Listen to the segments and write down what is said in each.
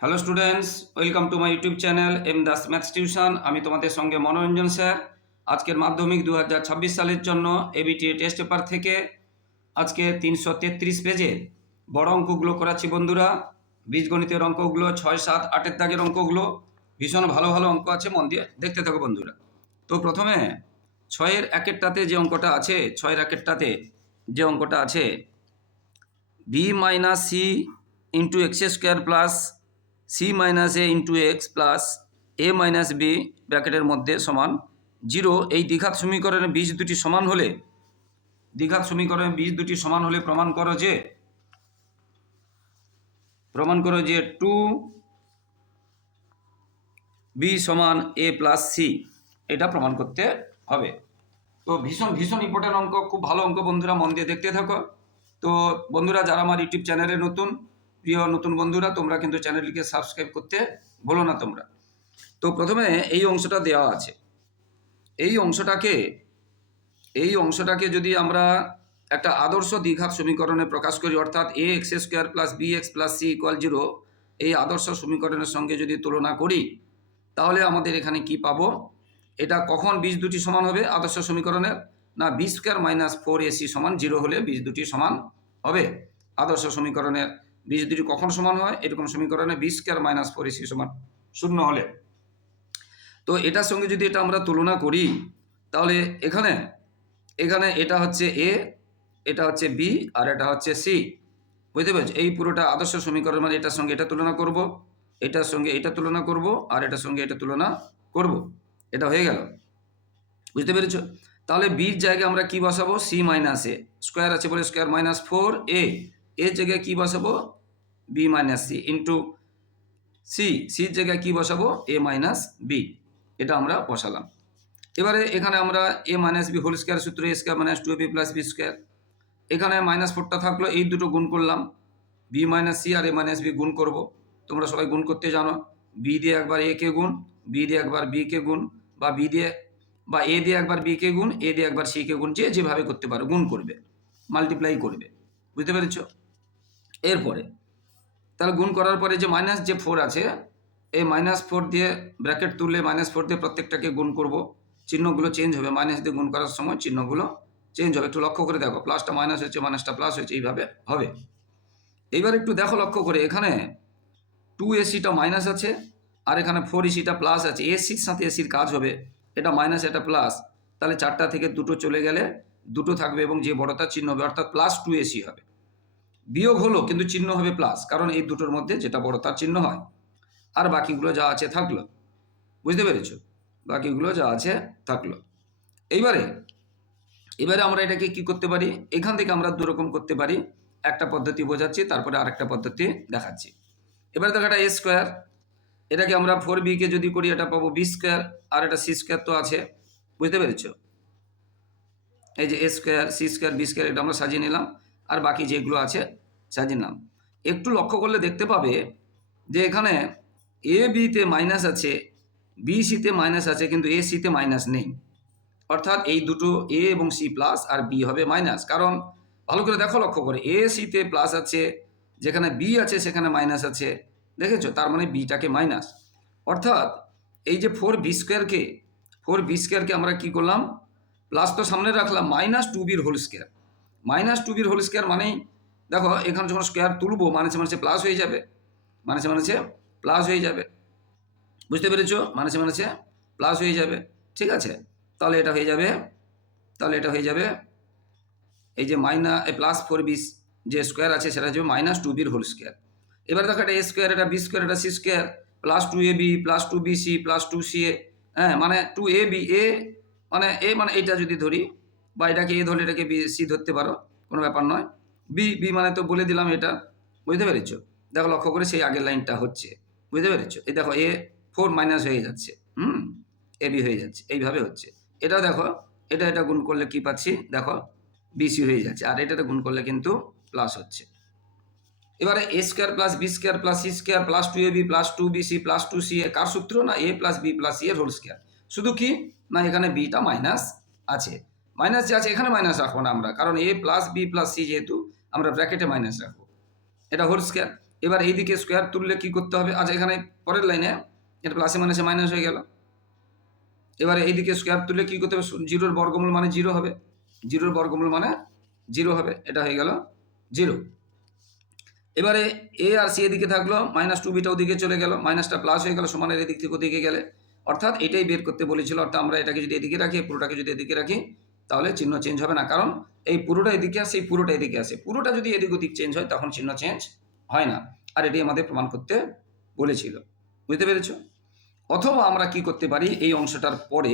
Hello students welcome to my YouTube channel M Das maths tuition আমি তোমাদের সঙ্গে মনোরঞ্জন, sir. আজকের মাধ্যমিক দু হাজার ছাব্বিশ সালের জন্য এবিটি টেস্ট পেপার থেকে আজকে তিনশো তেত্রিশ পেজে বড় অঙ্কগুলো করাচ্ছি, বন্ধুরা। বীজগণিতের অঙ্কগুলো, ছয়, সাত, আটের দাগের অঙ্কগুলো। ভীষণ ভালো ভালো অঙ্ক আছে, মন দিয়ে দেখতে থাকো, বন্ধুরা। তো প্রথমে ছয়ের একেরটাতে যে অঙ্কটা আছে, ছয়ের একেরটাতে যে অঙ্কটা আছে B minus C into X square plus C minus A into X plus A minus B ব্র্যাকেটের মধ্যে সমান জিরো এই দ্বিঘাত সমীকরণের বীজ দুটি সমান হলে, দ্বিঘাত সমীকরণের বীজ দুটি সমান হলে প্রমাণ করো যে, প্রমাণ করো যে টু বি সমান এ প্লাস সি এটা প্রমাণ করতে হবে। তো ভীষণ ভীষণ ইম্পর্টেন্ট অঙ্ক, খুব ভালো অঙ্ক বন্ধুরা, মন দিয়ে দেখতে থাকো। তো বন্ধুরা, যারা আমার ইউটিউব চ্যানেলে নতুন প্রিয় নতুন বন্ধুরা, তোমরা কিন্তু চ্যানেলটিকে সাবস্ক্রাইব করতে ভুলো না তোমরা। তো প্রথমে এই অংশটা দেওয়া আছে। এই অংশটাকে এই অংশটাকে যদি আমরা একটা আদর্শ দ্বিঘাত সমীকরণে প্রকাশ করি, অর্থাৎ A X square plus B X plus C equal zero এই আদর্শ সমীকরণের সঙ্গে যদি তুলনা করি, তাহলে আমাদের এখানে কি পাবো? এটা কখন বীজ দুটি সমান হবে? আদর্শ সমীকরণের? না B square minus four AC সমান জিরো হলে বীজ দুটি সমান হবে। আদর্শ সমীকরণের বীজ দুটি কখন সমান হয়, এরকম সমীকরণে B square minus four AC সমান শূন্য হলে। তো এটার সঙ্গে যদি এটা আমরা তুলনা করি, তাহলে এখানে এখানে এটা হচ্ছে এ এটা হচ্ছে বি আর এটা হচ্ছে সি বুঝতে পেরেছ? এই পুরোটা আদর্শ সমীকরণ মানে এটার সঙ্গে এটা তুলনা করব, এটার সঙ্গে এটা তুলনা করব, আর এটার সঙ্গে এটা তুলনা করব। এটা হয়ে গেল। বুঝতে পেরেছ? তাহলে বির জায়গায় আমরা কি বসাবো? সি মাইনাস এ স্কোয়ার আছে বলে স্কোয়ার মাইনাস ফোর এ এর জায়গায় কি বসাবো? B minus C into C সির জায়গায় কী বসাবো? এ মাইনাস বি এটা আমরা বসালাম। এবারে এখানে আমরা A minus B whole square সূত্র A square minus two B plus B square এখানে মাইনাস ফোরটা থাকল, এই দুটো গুণ করলাম। বি মাইনাস সি আর এ মাইনাস বি গুণ করব। তোমরা সবাই গুণ করতে জানো। বি দিয়ে একবার এ কে গুণ বি দিয়ে একবার বি কে গুণ, বা বি দিয়ে, বা এ দিয়ে একবার বি কে গুণ এ দিয়ে একবার সি কে গুণ, যে যেভাবে করতে পারো, গুণ করবে মাল্টিপ্লাই করবে। বুঝতে পেরেছ? এরপরে তাহলে গুণ করার পরে যে মাইনাস যে ফোর আছে, এই মাইনাস ফোর দিয়ে ব্র্যাকেট তুললে মাইনাস ফোর দিয়ে প্রত্যেকটাকে গুণ করব। চিহ্নগুলো চেঞ্জ হবে। মাইনাস দিয়ে গুণ করার সময় চিহ্নগুলো চেঞ্জ হবে। একটু লক্ষ্য করে দেখো প্লাসটা মাইনাস হচ্ছে মাইনাসটা প্লাস হয়েছে, এইভাবে হবে। এইবার একটু দেখো লক্ষ্য করে, এখানে টু এসিটা মাইনাস আছে, আর এখানে ফোর এসিটা প্লাস আছে। এসির সাথে এসির কাজ হবে। এটা মাইনাস এটা প্লাস তাহলে চারটা থেকে দুটো চলে গেলে দুটো থাকবে এবং যে বড়তার চিহ্ন হবে, অর্থাৎ প্লাস টু এসি হবে। বিয়োগ হলো, কিন্তু চিহ্ন হবে প্লাস কারণ এই দুটোর মধ্যে যেটা বড় তার চিহ্ন হয়। আর বাকিগুলো যা আছে থাকল। বুঝতে পেরেছ? বাকিগুলো যা আছে থাকল। এইবারে, এবারে আমরা এটাকে কি করতে পারি? এখান থেকে আমরা দুরকম করতে পারি। একটা পদ্ধতি বোঝাচ্ছি, তারপরে আরেকটা পদ্ধতি দেখাচ্ছি। এবারে দেখো এটা এ স্কোয়ার এটাকে আমরা ফোর বিকে যদি করি, এটা পাবো বি স্কোয়ার আর এটা সি স্কোয়ার তো আছে। বুঝতে পেরেছ? এই যে A square C square B square এটা আমরা সাজিয়ে নিলাম। আর বাকি যেগুলো আছে, সাজিয়ে নাম একটু লক্ষ্য করলে দেখতে পাবে যে এখানে এ বিতে মাইনাস আছে বি সিতে মাইনাস আছে, কিন্তু এ সিতে মাইনাস নেই। অর্থাৎ এই দুটো এ এবং সি প্লাস আর বি হবে মাইনাস কারণ ভালো করে দেখো লক্ষ্য করে এ সিতে প্লাস আছে, যেখানে বি আছে, সেখানে মাইনাস আছে। দেখেছ? তার মানে বিটাকে মাইনাস অর্থাৎ এই যে ফোর বি স্কোয়ারকে ফোর বি স্কোয়ারকে আমরা কি করলাম? প্লাস তো সামনে রাখলাম মাইনাস টু বির হোল স্কোয়ার মাইনাস টু বির হোল স্কোয়ার মানেই, দেখো, এখানে যখন স্কোয়ার তুলবো মানেছে মানেছে প্লাস হয়ে যাবে মানেছে মানেছে প্লাস হয়ে যাবে। বুঝতে পেরেছ? মানেছে মানেছে প্লাস হয়ে যাবে। ঠিক আছে? তাহলে এটা হয়ে যাবে, তাহলে এটা হয়ে যাবে এই যে মাইনা প্লাস ফোর বি যে স্কোয়ার আছে, সেটা হচ্ছে মাইনাস টু বির হোল স্কোয়ার। এবার দেখো এটা এ স্কোয়ার, এটা বি স্কোয়ার, এটা C square, plus two A B, plus two B C, plus two C A হ্যাঁ মানে টু এ বি এ মানে এ মানে এইটা যদি ধরি বা এটাকে এ ধরলে এটাকে বি, সি ধরতে পারো, কোনো ব্যাপার নয়। বি বি মানে তো বলে দিলাম এটা, বুঝতে পেরেছ? দেখো লক্ষ্য করে সেই আগের লাইনটা হচ্ছে, বুঝতে পেরেছ? এই দেখো এ ফোর মাইনাস হয়ে যাচ্ছে, হুম? এ বি হয়ে যাচ্ছে, এইভাবে হচ্ছে। এটাও দেখো, এটা এটা গুণ করলে কি পাচ্ছি? দেখো বিসি হয়ে যাচ্ছে, আর এটাতে গুণ করলে কিন্তু প্লাস হচ্ছে। এবারে A square plus B square plus C square plus two A B plus two B C plus two C A, কার সূত্র? না, A plus B plus C এর হোল স্কোয়ার। শুধু কি? না, এখানে বিটা মাইনাস আছে। মাইনাস যে আছে, এখানে মাইনাস রাখব না আমরা। কারণ A plus B plus C যেহেতু, আমরা ব্র্যাকেটে মাইনাস রাখব। এটা হোল স্কোয়ার এবার এইদিকে স্কোয়ার তুললে কি করতে হবে? আচ্ছা এখানে পরের লাইনে এটা প্লাসে মাইনাসে মাইনাস হয়ে গেল। এবারে এইদিকে স্কোয়ার তুললে কি করতে হবে? জিরোর বর্গমূল মানে জিরো হবে। জিরোর বর্গমূল মানে জিরো হবে। এটা হয়ে গেল জিরো। এবারে এ আর সি এদিকে থাকল মাইনাস টু বিটা ওদিকে চলে গেল। মাইনাসটা প্লাস হয়ে গেল, সমানের এদিক থেকে ওদিকে গেলে। অর্থাৎ এটাই বের করতে বলেছিল। অর্থাৎ আমরা এটাকে যদি এদিকে রাখি, পুরোটাকে যদি এদিকে রাখি তাহলে চিহ্ন চেঞ্জ হবে না। কারণ এই পুরোটা এদিকে আসে, এই পুরোটা এদিকে আসে। পুরোটা যদি এদিক ওদিক চেঞ্জ হয়, তখন চিহ্ন চেঞ্জ হয় না। আর এটি আমাদের প্রমাণ করতে বলেছিল। বুঝতে পেরেছ? অথবা আমরা কি করতে পারি, এই অংশটার পরে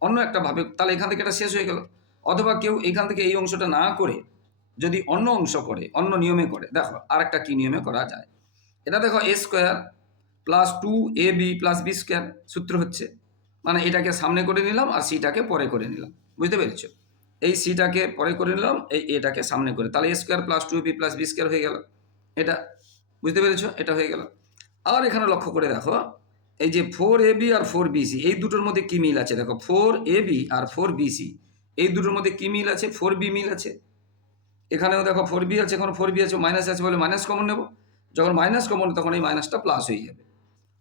অন্য একটা ভাবে, তাহলে এখান থেকে এটা শেষ হয়ে গেল। অথবা কেউ এখান থেকে এই অংশটা না করে, যদি অন্য অংশ করে, অন্য নিয়মে করে, দেখো আর একটা কী নিয়মে করা যায়। এটা দেখো A square plus two A B plus B square সূত্র হচ্ছে। মানে এটাকে সামনে করে নিলাম আর সিটাকে পরে করে নিলাম। বুঝতে পেরেছ? এই সিটাকে পরে করে নিলাম, এই এটাকে সামনে করে। তাহলে A square plus two B plus B square হয়ে গেল। এটা, বুঝতে পেরেছ? এটা হয়ে গেল। আর এখানে লক্ষ্য করে দেখো, এই যে ফোর এ বি আর ফোর বিসি এই দুটোর মধ্যে কী মিল আছে? দেখো ফোর এ বি আর ফোর বিসি এই দুটোর মধ্যে কী মিল আছে? ফোর বি মিল আছে। এখানেও দেখো ফোর বি আছে, এখন ফোর বি আছে মাইনাস আছে বলে মাইনাস কমন নেব। যখন মাইনাস কমন তখন এই মাইনাসটা প্লাস হয়ে যাবে।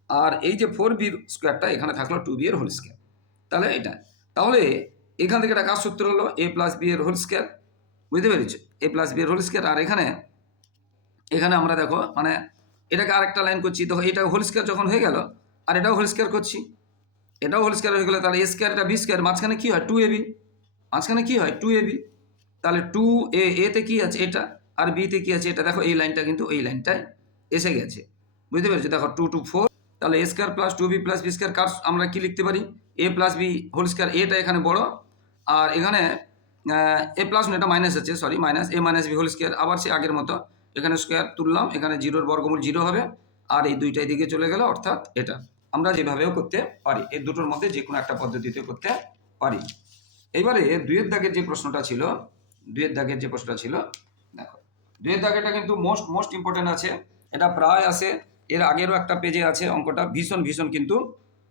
আর এই যে ফোর বি স্কোয়ারটা এখানে থাকল টু বি এর হোল স্কোয়ার তাহলে এটা, তাহলে এখান থেকে একটা কাজ সূত্র হলো এ প্লাস বি এর হোল স্কোয়ার বুঝতে পেরেছ? এ প্লাস বি এর হোল স্কোয়ার আর এখানে এখানে আমরা দেখো মানে এটাকে আরেকটা লাইন করছি, দেখো, এটা হোল স্কোয়ার যখন হয়ে গেল, আর এটাও হোল স্কোয়ার করছি, এটাও হোল স্কোয়ার হয়ে গেলো, তাহলে এ স্কোয়ার এটা বি স্কোয়ার মাঝখানে কী হয়? টু এ বি মাঝখানে কী হয়? টু এ বি তাহলে টু এ এতে কী আছে? এটা, আর বিতে কী আছে? এটা, দেখো, এই লাইনটা কিন্তু এই লাইনটায় এসে গেছে, বুঝতে পেরেছ? দেখো টু টু ফোর তাহলে A square plus two B plus B square কার আমরা কী লিখতে পারি? A plus B whole square এটা এখানে বড় আর এখানে এ প্লাস এটা মাইনাস আছে sorry minus A minus B whole square আবার সে আগের মতো। এখানে স্কোয়ার তুললাম, এখানে জিরোর বর্গমূল জিরো হবে, আর এই দুইটাই দিকে চলে গেল, অর্থাৎ এটা। আমরা যেভাবেও করতে পারি, এই দুটোর মধ্যে যে কোনো একটা পদ্ধতিতে করতে পারি। এইবারে দুয়ের দাগের যে প্রশ্নটা ছিল দুয়ের দাগের যে প্রশ্নটা ছিল, দেখো দুয়ের দাগেরটা কিন্তু মোস্ট মোস্ট ইম্পর্টেন্ট আছে। এটা প্রায় আসে এর আগেরও একটা পেজে আছে অঙ্কটা, ভীষণ ভীষণ কিন্তু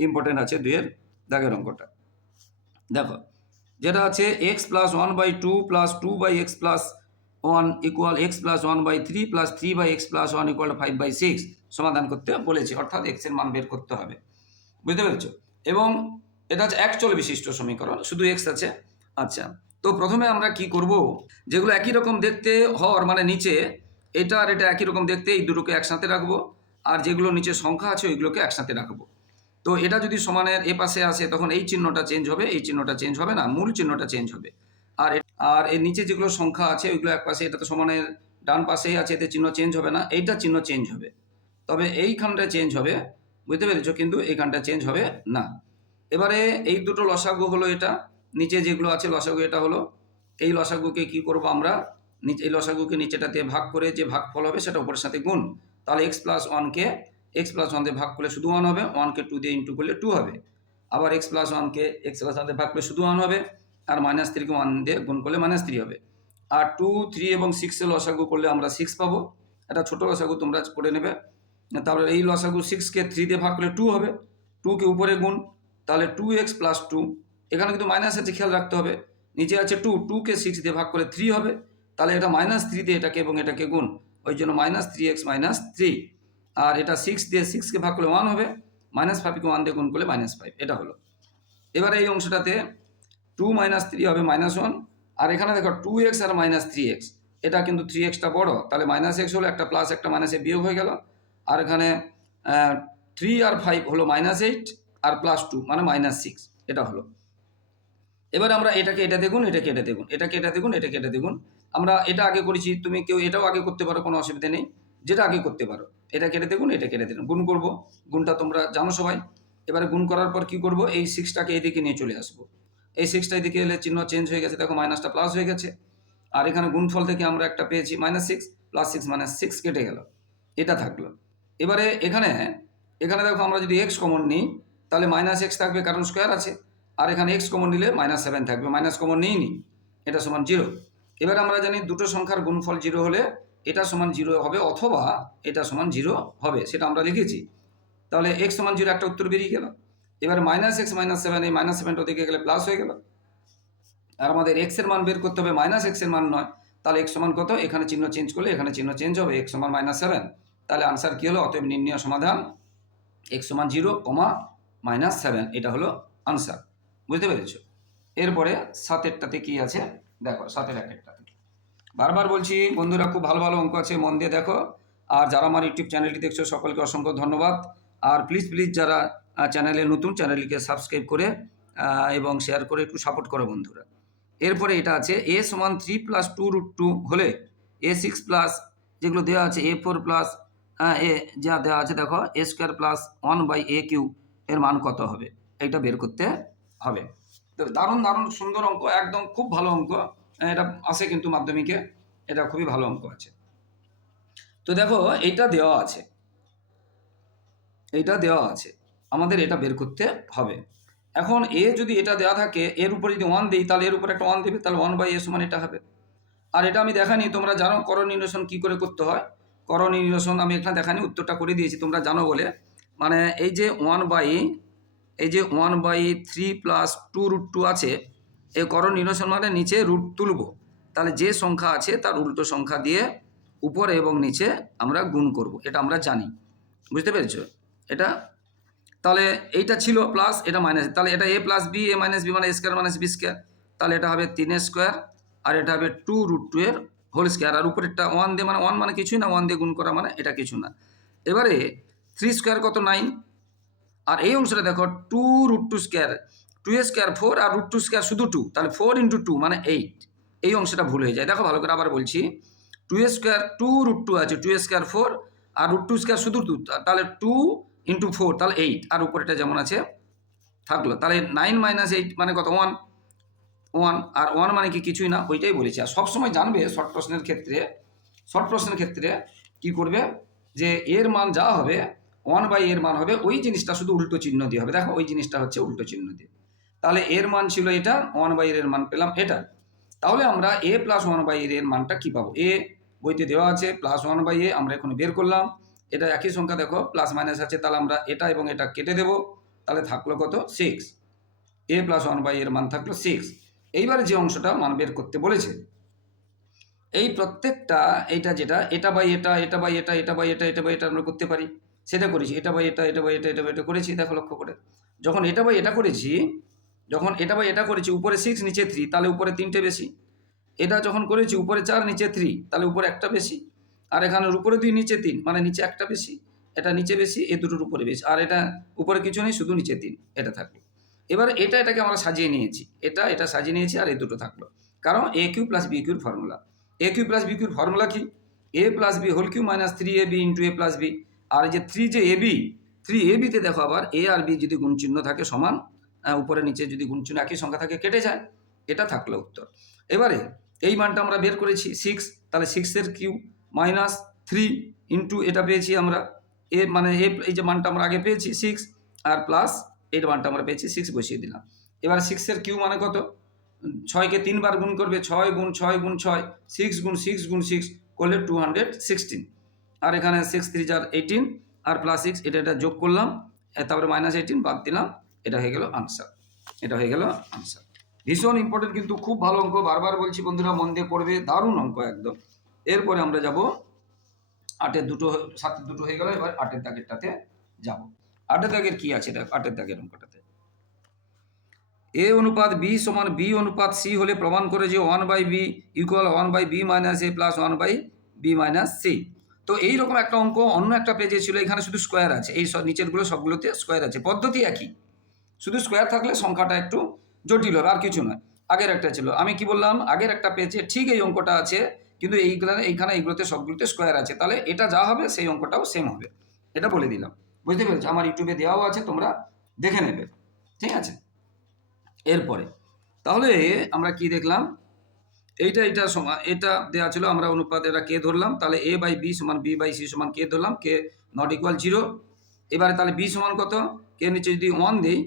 ইম্পর্টেন্ট আছে দুয়ের দাগের অঙ্কটা। দেখো যেটা আছে X plus one by two plus two by X plus one equal X plus one by three plus three by X plus one equal five by six সমাধান করতে বলেছি, অর্থাৎ এক্সের মান বের করতে হবে। বুঝতে পেরেছ? এবং এটা হচ্ছে এক চল বিশিষ্ট সমীকরণ, শুধু এক্স আছে। আচ্ছা তো প্রথমে আমরা কি করব? যেগুলো একই রকম দেখতে হওয়ার মানে নিচে, এটা আর এটা একই রকম দেখতে এই দুটোকে একসাথে রাখব, আর যেগুলো নিচে সংখ্যা আছে ওইগুলোকে একসাথে রাখব। তো এটা যদি সমানের এ পাশে আসে, তখন এই চিহ্নটা চেঞ্জ হবে, এই চিহ্নটা চেঞ্জ হবে না, মূল চিহ্নটা চেঞ্জ হবে। আর আর এর নিচে যেগুলো সংখ্যা আছে, ওইগুলো এক পাশে, এটা তো সমানের ডান পাশেই আছে, এতে চিহ্ন চেঞ্জ হবে না, এইটা চিহ্ন চেঞ্জ হবে। তবে এইখানটা চেঞ্জ হবে, বুঝতে পেরেছ? কিন্তু এইখানটা চেঞ্জ হবে না। এবারে এই দুটো লসাগু হলো এটা, নিচে যেগুলো আছে লসাগু এটা হলো, এই লসাগুকে কি করব আমরা? নিচে এই লসাগুকে নিচেটাতে ভাগ করে যে ভাগফল হবে, সেটা উপরের সাথে গুণ। তাহলে এক্স প্লাস ওয়ানকে এক্স প্লাস ওয়ান দিয়ে ভাগ করলে শুধু ওয়ান হবে ওয়ানকে টু দিয়ে ইন্টু করলে টু হবে। আবার এক্স প্লাস ওয়ানকে এক্স প্লাস ওয়ান দিয়ে ভাগ করলে শুধু ওয়ান হবে, আর মাইনাস থ্রিকে ওয়ান দিয়ে গুণ করলে মাইনাস থ্রি হবে। আর টু থ্রি এবং সিক্সের লসাগু করলে আমরা সিক্স পাবো। এটা ছোটো লসাগু তোমরা করে নেবে। তারপরে এই লসাগু সিক্সকে থ্রি দিয়ে ভাগ করলে টু হবে। টুকে উপরে গুণ, তাহলে টু এক্স প্লাস টু এখানে কিন্তু মাইনাস আছে, খেয়াল রাখতে হবে। নিচে আছে টু টুকে সিক্স দিয়ে ভাগ করে থ্রি হবে। তাহলে এটা মাইনাস থ্রি দিয়ে এটাকে এবং এটাকে গুণ। ওই জন্য minus three X minus three আর এটা সিক্স দিয়ে সিক্সকে ভাগ করলে ওয়ান হবে মাইনাস ফাইভকে ওয়ান দিয়ে গুণ করলে মাইনাস ফাইভ এটা হলো। এবারে এই অংশটাতে টু মাইনাস থ্রি হবে মাইনাস ওয়ান আর এখানে দেখো টু এক্স আর মাইনাস থ্রি এক্স এটা কিন্তু থ্রি এক্সটা বড়, তাহলে মাইনাস এক্স হলো একটা প্লাস একটা মাইনাসে বিয়োগ হয়ে গেল। আর এখানে থ্রি আর ফাইভ হলো মাইনাস এইট আর প্লাস টু মানে মাইনাস সিক্স এটা হলো। এবার আমরা এটাকে এটা দেখুন এটাকে এটা দেখুন এটাকে এটা দেখুন এটাকে এটা দেখুন আমরা এটা আগে করেছি, তুমি কেউ এটাও আগে করতে পারো, কোনো অসুবিধা নেই। যেটা আগে করতে পারো। এটা কেটে দেখুন, এটা কেটে দেখুন গুণ করব, গুণটা তোমরা জানো সবাই। এবারে গুণ করার পর কি করব, এই সিক্সটাকে এইদিকে নিয়ে চলে আসব। এই সিক্সটা এদিকে এলে চিহ্ন চেঞ্জ হয়ে গেছে, দেখো মাইনাসটা প্লাস হয়ে গেছে। আর এখানে গুণফল থেকে আমরা একটা পেয়েছি minus six plus six minus six কেটে গেল। এটা থাকল। এবারে এখানে এখানে দেখো আমরা যদি এক্স কমন নিই, তাহলে মাইনাস এক্স থাকবে কারণ স্কোয়ার আছে। আর এখানে এক্স কমন নিলে মাইনাস সেভেন থাকবে মাইনাস কমন নিই নি এটা সমান জিরো এবার আমরা জানি দুটো সংখ্যার গুণফল জিরো হলে এটা সমান জিরো হবে অথবা এটা সমান জিরো হবে, সেটা আমরা লিখেছি। তাহলে এক্স সমান জিরো একটা উত্তর বেরিয়ে গেল। এবার মাইনাস এক্স মাইনাস সেভেন এই মাইনাস সেভেনটা দিকে গেলে প্লাস হয়ে গেল। আর আমাদের এক্সের মান বের করতে হবে মাইনাস এক্সের মান নয়। তাহলে এক্স সমান কত? এখানে চিহ্ন চেঞ্জ করলে এখানে চিহ্ন চেঞ্জ হবে এক্স সমান মাইনাস সেভেন তাহলে আনসার কী হলো? অতএব নির্ণয় সমাধান এক্স সমান জিরো কমা মাইনাস সেভেন এটা হলো আনসার বুঝতে পেরেছ? এরপরে সাতেরটাতে কি আছে? দেখো, সাতের এক একটাতে বারবার বলছি, বন্ধুরা খুব ভালো ভালো অঙ্ক আছে, মন দিয়ে দেখো। আর যারা আমার ইউটিউব চ্যানেলটি দেখছ, সকলকে অসংখ্য ধন্যবাদ। আর প্লিজ প্লিজ যারা চ্যানেলে নতুন, চ্যানেলটিকে সাবস্ক্রাইব করে এবং শেয়ার করে একটু সাপোর্ট করো বন্ধুরা। এরপরে এটা আছে এ সমান three plus two root two হলে এ সিক্স প্লাস যেগুলো দেওয়া আছে এ ফোর প্লাস এ, যা দেওয়া আছে দেখো a square plus one by a cube এর মান কত হবে? এটা বের করতে হবে। তো দারুণ দারুণ সুন্দর অঙ্ক, একদম খুব ভালো অঙ্ক। এটা আসে কিন্তু মাধ্যমিকে। এটা খুবই ভালো অঙ্ক আছে। তো দেখো এইটা দেওয়া আছে। এইটা দেওয়া আছে। আমাদের এটা বের করতে হবে। এখন এ যদি এটা দেওয়া থাকে, এর উপরে যদি ওয়ান দিই, তাহলে এর উপরে একটা ওয়ান দেবে, তাহলে ওয়ান বাই এ সমান এটা হবে। আর এটা আমি দেখানি, তোমরা জানো করণ নিরসন কী করে করতে হয়? করণ নিরসন আমি এখানে দেখানি, উত্তরটা করে দিয়েছি, তোমরা জানো বলে। মানে এই যে ওয়ান বাই এই যে one by three plus two root two আছে এই করণ নিরসন মানে নিচে রুট তুলব। তাহলে যে সংখ্যা আছে তার উল্টো সংখ্যা দিয়ে উপরে এবং নিচে আমরা গুণ করব। এটা আমরা জানি। বুঝতে পেরেছ? এটা তাহলে এইটা ছিল প্লাস এটা মাইনাস তাহলে এটা a plus b a minus b মানে স্কোয়ার মাইনাস বি স্কোয়ার তাহলে এটা হবে তিনের স্কোয়ার আর এটা হবে টু রুট টু এর হোল স্কোয়ার আর উপরেরটা ওয়ান দিয়ে মানে ওয়ান মানে কিছুই না ওয়ান দিয়ে গুণ করা মানে এটা কিছু না। এবারে থ্রি স্কোয়ার কত নাইন আর এই অংশটা দেখো two root two square two square four আর রুট টু স্কোয়ার শুধু টু তাহলে ফোর ইন্টু টু মানে এইট এই অংশটা ভুল হয়ে যায়। দেখো ভালো করে আবার বলছি। Two square two root two আছে টু স্কোয়ার ফোর আর রুট টু স্কোয়ার শুধু টু তাহলে টু ইন্টু ফোর তাহলে এইট আর উপরেটা যেমন আছে, থাকল। তাহলে নাইন মাইনাস এইট মানে কত? ওয়ান ওয়ান আর ওয়ান মানে কি? কিছুই না, ওইটাই বলেছি। আর সবসময় জানবে শর্ট প্রশ্নের ক্ষেত্রে শর্ট প্রশ্নের ক্ষেত্রে কি করবে? যে এর মান যা হবে ওয়ান বাই এর মান হবে, ওই জিনিসটা শুধু উল্টো চিহ্ন দিয়ে হবে। দেখো, ওই জিনিসটা হচ্ছে উল্টো চিহ্ন দিয়ে। তাহলে এর মান ছিল এটা ওয়ান বাই এর মান পেলাম এটা। তাহলে আমরা এ প্লাস ওয়ান বাই এর মানটা কী পাবো? এ বইতে দেওয়া আছে প্লাস ওয়ান বাই এ আমরা এখন বের করলাম। এটা একই সংখ্যা দেখো প্লাস মাইনাস আছে, তাহলে আমরা এটা এবং এটা কেটে দেবো। তাহলে থাকল কত? Six a plus one by এর মান থাকল সিক্স এইবারে যে অংশটা মান বের করতে বলেছে, এই প্রত্যেকটা এইটা যেটা, এটা বাই এটা এটা বাই এটা এটা বাই এটা এটা বাই এটা আমরা করতে পারি। সেটা করেছি, এটা বাই এটা এটা বাই এটা এটা বাই এটা করেছি, দেখো লক্ষ্য করে। যখন এটা বাই এটা করেছি যখন এটা বাই এটা করেছি, উপরে সিক্স নিচে থ্রি তাহলে উপরে তিনটে বেশি। এটা যখন করেছি, উপরে চার, নিচে থ্রি তাহলে উপরে একটা বেশি। আর এখানের উপরে দুই, নিচে তিন মানে নিচে একটা বেশি, এটা নিচে বেশি, এ দুটোর উপরে বেশি। আর এটা উপরে কিছু নেই, শুধু নিচে তিন, এটা থাকল। এবার এটা এটাকে আমরা সাজিয়ে নিয়েছি। এটা এটা সাজিয়ে নিয়েছি আর এই দুটো থাকল। কারণ a cube plus b কিউর formula a cube plus b কিউর formula কি? A plus b whole cube minus three a b into a plus b আর যে থ্রি যে এ বি থ্রি এ বিতে দেখো আবার এ আর বি যদি গুণ চিহ্ন থাকে সমান উপরে নিচে যদি গুণ চিহ্ন একই সংখ্যা থাকে, কেটে যায়। এটা থাকল উত্তর। এবারে এই মানটা আমরা বের করেছি সিক্স তাহলে সিক্সের কিউ মাইনাস থ্রি ইন্টু এটা পেয়েছি আমরা। এ মানে এ, এই যে মানটা আমরা আগে পেয়েছি সিক্স আর প্লাস এর মানটা আমরা পেয়েছি সিক্স বসিয়ে দিলাম। এবার সিক্সের কিউ মানে কত? ছয়কে তিনবার গুণ করবে, ছয় গুণ ছয় গুণ ছয় সিক্স গুণ সিক্স গুণ সিক্স করলে টু হান্ড্রেড সিক্সটিন আর এখানে সিক্স থ্রি চার এইটিন আর প্লাস সিক্স এটা এটা যোগ করলাম তারপরে মাইনাস এইটিন বাদ দিলাম। এটা হয়ে গেল আনসার এটা হয়ে গেল আনসার ভীষণ ইম্পর্টেন্ট কিন্তু খুব ভালো অঙ্ক, বারবার বলছি বন্ধুরা, মন দিয়ে পড়বে দারুণ অঙ্ক একদম। এরপরে আমরা যাব, আটের দুটো, সাতের দুটো হয়ে গেল, এবার আটের দাগেরটাতে যাব। আটের দাগের কি আছে? দেখ, আটের দাগের অঙ্কটাতে। এ অনুপাত বি সমান বি অনুপাত সি হলে প্রমাণ করে যে one by b equal one by b minus a plus one by b minus c তো এইরকম একটা অঙ্ক, অন্য একটা পেজে ছিল, এখানে শুধু স্কোয়ার আছে, এই নিচেরগুলো সবগুলোতে স্কোয়ার আছে। পদ্ধতি একই। শুধু স্কোয়ার থাকলে সংখ্যাটা একটু জটিল হবে, আর কিছু নয়। আগের একটা ছিল। আমি কি বললাম? আগের একটা পেজে ঠিক এই অঙ্কটা আছে, কিন্তু এইগুলো এইখানে এইগুলোতে সবগুলোতে স্কোয়ার আছে। তাহলে এটা যা হবে, সেই অঙ্কটাও সেম হবে। এটা বলে দিলাম। বুঝতে পেরেছ? আমার ইউটিউবে দেওয়াও আছে, তোমরা দেখে নেবে। ঠিক আছে? এরপরে, তাহলে আমরা কি দেখলাম? এইটা এটা সমান এটা দেওয়া ছিল, আমরা অনুপাত এটা কে ধরলাম? তাহলে এ বাই বি সমান বি বাই সি সমান কে ধরলাম? কে নট ইকুয়াল জিরো এবারে তাহলে বি সমান কত? কে নিচে যদি ওয়ান দিই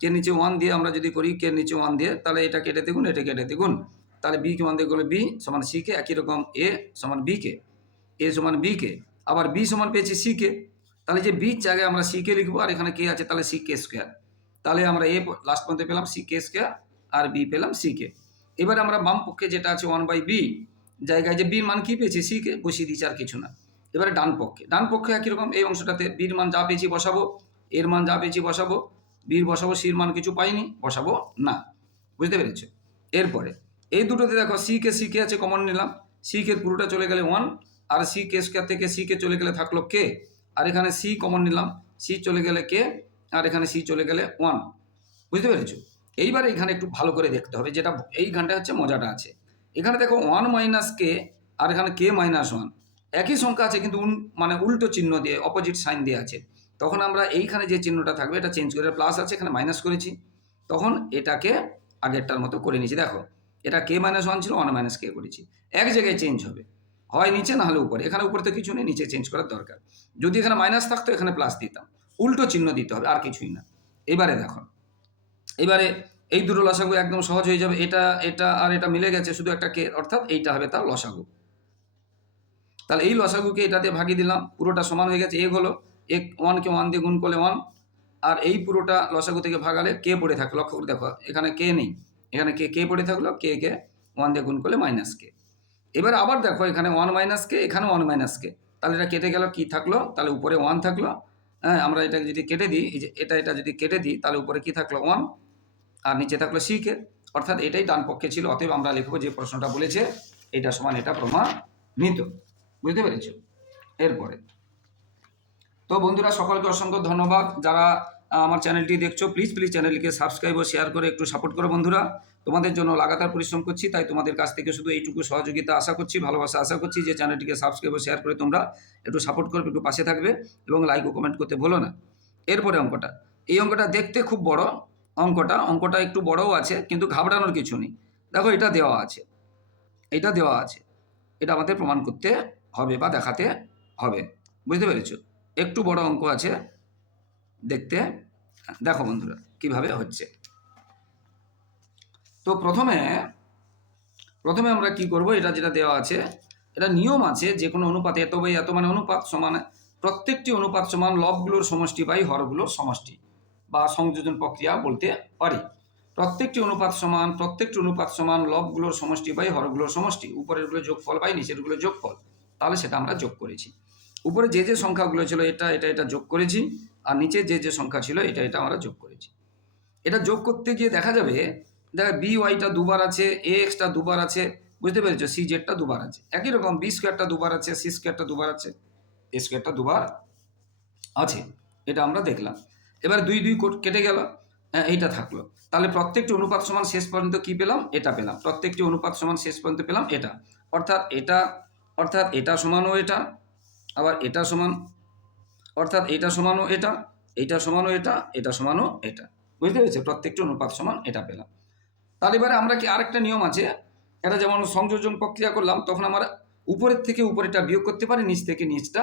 কে নিচে ওয়ান দিয়ে আমরা যদি করি কে নিচে ওয়ান দিয়ে, তাহলে এটা কেটে দেখুন এটা কেটে দেখুন তাহলে বি কে ওয়ান দিয়ে করলে বি সমান সি কে, একই রকম এ সমান বি কে, এ সমান বি কে। আবার বি সমান পেয়েছি সি কে, তাহলে যে বি জায়গায় আমরা সি কে লিখব আর এখানে কে আছে, তাহলে সি কে স্কোয়ার। তাহলে আমরা এ লাস্ট পর্যন্ত পেলাম সি কে স্কোয়ার আর বি পেলাম সি কে। এবার আমরা বাম পক্ষে যেটা আছে ওয়ান বাই বি, জায়গায় যে বি মান কি পেয়েছি? সি কে, বসিয়ে দিচ্ছি আর কিছু না। এবারে ডান পক্ষে ডান পক্ষে একই রকম এই অংশটাতে বির মান যা পেয়েছি বসাবো, এর মান যা পেয়েছি বসাবো বির বসাবো সির মান কিছু পাইনি, বসাবো না। বুঝতে পেরেছ? এরপরে, এই দুটোতে দেখো সি কে সি কে আছে কমন নিলাম। সি কে পুরোটা চলে গেলে ওয়ান আর সি কে স্কোয়ার থেকে সি কে চলে গেলে থাকল কে আর এখানে সি কমন নিলাম সি চলে গেলে কে আর এখানে সি চলে গেলে ওয়ান বুঝতে পেরেছ? এইবার এখানে একটু ভালো করে দেখতে হবে, যেটা এই ঘণ্টা হচ্ছে মজাটা আছে। এখানে দেখো ওয়ান মাইনাস কে আর এখানে কে মাইনাস ওয়ান একই সংখ্যা আছে, কিন্তু মানে উল্টো চিহ্ন দিয়ে অপোজিট সাইন দিয়ে আছে। তখন আমরা এইখানে যে চিহ্নটা থাকবে, এটা চেঞ্জ করে প্লাস আছে, এখানে মাইনাস করেছি। তখন এটাকে আগেরটার মতো করে নিয়েছি। দেখো, এটা কে মাইনাস ওয়ান ছিল ওয়ান মাইনাস কে করেছি। এক জায়গায় চেঞ্জ হবে। হয় নিচে, না হলে উপরে। এখানে উপরে তো কিছু নেই, নিচে চেঞ্জ করার দরকার। যদি এখানে মাইনাস থাকতো, এখানে প্লাস দিতাম। উল্টো চিহ্ন দিতে হবে, আর কিছুই না। এবারে দেখো, এবারে এই দুটো লসাগু একদম সহজ হয়ে যাবে। এটা এটা আর এটা মিলে গেছে, শুধু একটা কে অর্থাৎ এইটা হবে তার লসাগু। তাহলে এই লসাগুকে এটাতে ভাগিয়ে দিলাম। পুরোটা সমান হয়ে গেছে এক হলো। এক ওয়ানকে ওয়ান দিয়ে গুণ করলে ওয়ান, আর এই পুরোটা লসাগু থেকে ভাগালে কে পড়ে থাকে লক্ষ্য করে দেখো, এখানে কে নেই। এখানে কে কে পড়ে থাকল? কে কে, ওয়ান দিয়ে গুণ করলে মাইনাস কে। এবার আবার দেখো, এখানে ওয়ান মাইনাস কে, এখানে ওয়ান মাইনাস কে। তাহলে এটা কেটে গেল, কি থাকল? তাহলে উপরে ওয়ান থাকল। হ্যাঁ আমরা এটাকে যদি কেটে দিই, এই যে এটা এটা যদি কেটে দিই, তাহলে উপরে কি থাকল? ওয়ান। আর নিচে থাকল সি কে। অর্থাৎ এটাই ডান পক্ষে ছিল, অতএব আমরা লিখব যে প্রশ্নটা বলেছে, এটা সমান, এটা প্রমাণ নিত বুঝতে পেরেছ? এরপরে তো বন্ধুরা, সকলকে অসংখ্য ধন্যবাদ। যারা আমার চ্যানেলটি দেখছ প্লিজ প্লিজ চ্যানেলটিকে সাবস্ক্রাইব ও শেয়ার করে একটু সাপোর্ট করো বন্ধুরা। তোমাদের জন্য লাগাতার পরিশ্রম করছি, তাই তোমাদের কাছ থেকে শুধু এইটুকু সহযোগিতা আশা করছি, ভালোবাসা আশা করছি যে চ্যানেলটিকে সাবস্ক্রাইব ও শেয়ার করে তোমরা একটু সাপোর্ট করবে, একটু পাশে থাকবে এবং লাইক ও কমেন্ট করতে ভুলো না। এরপরে অঙ্কটা। এই অঙ্কটা দেখতে খুব বড় অঙ্কটা অঙ্কটা একটু বড়ও আছে, কিন্তু ঘাবড়ানোর কিছু নেই। দেখো, এটা দেওয়া আছে। এটা দেওয়া আছে। এটা আমাদের প্রমাণ করতে হবে বা দেখাতে হবে। বুঝতে পেরেছ? একটু বড় অঙ্ক আছে। দেখতে, দেখো বন্ধুরা, কীভাবে হচ্ছে। তো প্রথমে প্রথমে আমরা কি করব, এটা যেটা দেওয়া আছে, এটা নিয়ম আছে যে কোনো অনুপাতে এত বাই এত মানে অনুপাত সমান, প্রত্যেকটি অনুপাত সমান লবগুলোর সমষ্টি বাই হরগুলোর সমষ্টি বা সংযোজন প্রক্রিয়া বলতে পারি। প্রত্যেকটি অনুপাত সমান, প্রত্যেকটি অনুপাত সমান লবগুলোর সমষ্টি বাই হরগুলোর সমষ্টি, উপরেরগুলো যোগফল বাই নিচেরগুলো যোগফল, তাহলে সেটা আমরা যোগ করেছি। উপরে যে যে সংখ্যাগুলো ছিল, এটা এটা এটা যোগ করেছি, আর নিচে যে যে সংখ্যা ছিল, এটা এটা আমরা যোগ করেছি। এটা যোগ করতে গিয়ে দেখা যাবে, দেখা বি ওয়াইটা দুবার আছে এ এক্সটা দুবার আছে, বুঝতে পেরেছ? সি জেডটা দুবার আছে। একই রকম বি স্কোয়ারটা দুবার আছে সি স্কোয়ারটা দুবার আছে এ স্কোয়ারটা দুবার আছে। এটা আমরা দেখলাম। এবার দুই দুই কোট গেল এইটা থাকল। তাহলে প্রত্যেকটি অনুপাত সমান শেষ পর্যন্ত কি পেলাম? এটা পেলাম। প্রত্যেকটি অনুপাত সমান শেষ পর্যন্ত পেলাম এটা। অর্থাৎ এটা অর্থাৎ এটা সমানও এটা আবার এটা সমান, অর্থাৎ এটা সমানও এটা এটা সমানও এটা এটা সমানও এটা। বুঝতে পেরেছে? প্রত্যেকটি অনুপাত সমান, এটা পেলাম। তাহলে এবারে আমরা কি আরেকটা নিয়ম আছে? এটা যেমন সংযোজন প্রক্রিয়া করলাম, তখন আমরা উপরের থেকে উপরেটা বিয়োগ করতে পারি, নিচ থেকে নিচটা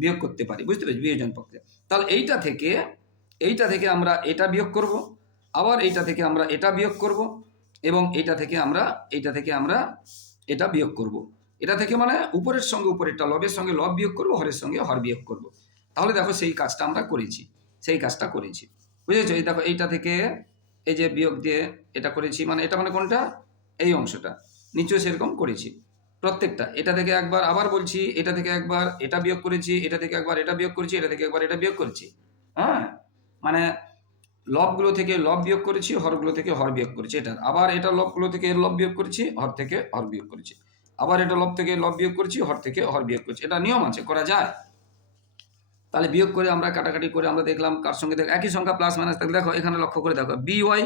বিয়োগ করতে পারি। বুঝতে পেরেছি? বিয়োজন প্রক্রিয়া। তাহলে এইটা থেকে এইটা থেকে আমরা এটা বিয়োগ করব, আবার এইটা থেকে আমরা এটা বিয়োগ করব, এবং এইটা থেকে আমরা, এইটা থেকে আমরা এটা বিয়োগ করব। এটা থেকে মানে উপরের সঙ্গে উপরেরটা, লবের সঙ্গে লব বিয়োগ করব, হরের সঙ্গে হর বিয়োগ করব। তাহলে দেখো সেই কাজটা আমরা করেছি, সেই কাজটা করেছি। বুঝেছ? এই দেখো, এইটা থেকে এই যে বিয়োগ দিয়ে এটা করেছি মানে এটা মানে কোনটা? এই অংশটা। নিচেও সেরকম করেছি। প্রত্যেকটা, এটা থেকে একবার আবার বলছি, এটা থেকে একবার এটা বিয়োগ করেছি, এটা থেকে একবার এটা বিয়োগ করেছি, এটা থেকে একবার এটা বিয়োগ করেছি। হ্যাঁ? মানে লবগুলো থেকে লব বিয়োগ করেছি, হরগুলো থেকে হর বিয়োগ করেছি। এটা, আবার এটা লবগুলো থেকে লব বিয়োগ করেছি, হর থেকে হর বিয়োগ করেছি। আবার এটা লব থেকে লব বিয়োগ করেছি, হর থেকে হর বিয়োগ করছি। এটা নিয়ম আছে, করা যায়। তাহলে বিয়োগ করে আমরা কাটাকাটি করে আমরা দেখলাম কার সঙ্গে দেখ একই সংখ্যা প্লাস মাইনাস থাকলে দেখো এখানে লক্ষ্য করে দেখো b y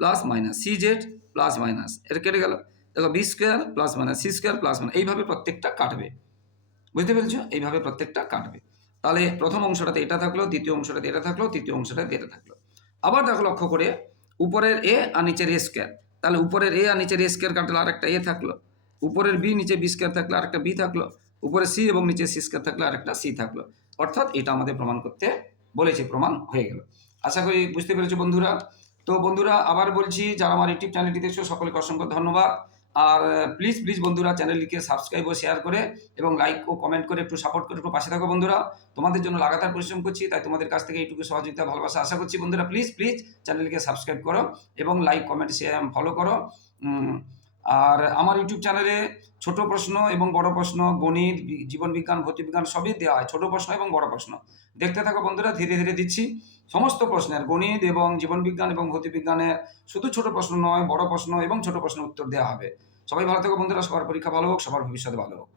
plus minus c z plus minus এটা কেটে গেল। দেখো b square plus minus c square plus minus এইভাবে প্রত্যেকটা কাটবে। বুঝতে পেরেছ? এইভাবে প্রত্যেকটা কাটবে। তাহলে প্রথম অংশটাতে এটা থাকল, দ্বিতীয় অংশটাতে এটা থাকল, তৃতীয় অংশটাতে এটা থাকল। আবার দেখো লক্ষ্য করে, উপরের এ আর নিচের এ স্কোয়ার তাহলে উপরের এ আর নিচের এ স্কোয়ার কাটলে আরেকটা এ থাকল। উপরের বি নিচে বি স্কোয়ার থাকলে, আরেকটা বি থাকল, উপরে সি এবং নিচে সি স্কোয়ার থাকলে, আরেকটা সি থাকল। অর্থাৎ এটা আমাদের প্রমাণ করতে বলেছে, প্রমাণ হয়ে গেল। আশা করি বুঝতে পেরেছ বন্ধুরা। তো বন্ধুরা, আবার বলছি, যারা আমার ইউটিউব চ্যানেলটি দেখছ, সকলকে অসংখ্য ধন্যবাদ। আর প্লিজ প্লিজ বন্ধুরা চ্যানেলটিকে সাবস্ক্রাইব ও শেয়ার করে এবং লাইক ও কমেন্ট করে একটু সাপোর্ট করে একটু পাশে থাকো বন্ধুরা। তোমাদের জন্য লাগাতার পরিশ্রম করছি, তাই তোমাদের কাছ থেকে এইটুকু সহযোগিতা, ভালোবাসা আশা করছি বন্ধুরা। প্লিজ প্লিজ চ্যানেলকে সাবস্ক্রাইব করো এবং লাইক কমেন্ট শেয়ার ফলো করো। আর আমার ইউটিউব চ্যানেলে ছোট প্রশ্ন এবং বড় প্রশ্ন, গণিত জীবন বিজ্ঞান ভৌতিক বিজ্ঞান সবই দেওয়া হয়। ছোট প্রশ্ন এবং বড় প্রশ্ন। দেখতে থাকো বন্ধুরা, ধীরে ধীরে দিচ্ছি। সমস্ত প্রশ্নের গণিত এবং জীবন বিজ্ঞান এবং ভৌতিক বিজ্ঞানের শুধু ছোট প্রশ্ন নয়, বড় প্রশ্ন এবং ছোট প্রশ্নের উত্তর দেওয়া হবে। সবাই ভালো থাকো বন্ধুরা, সবার পরীক্ষা ভালো হোক, সবার ভবিষ্যৎ ভালো হোক।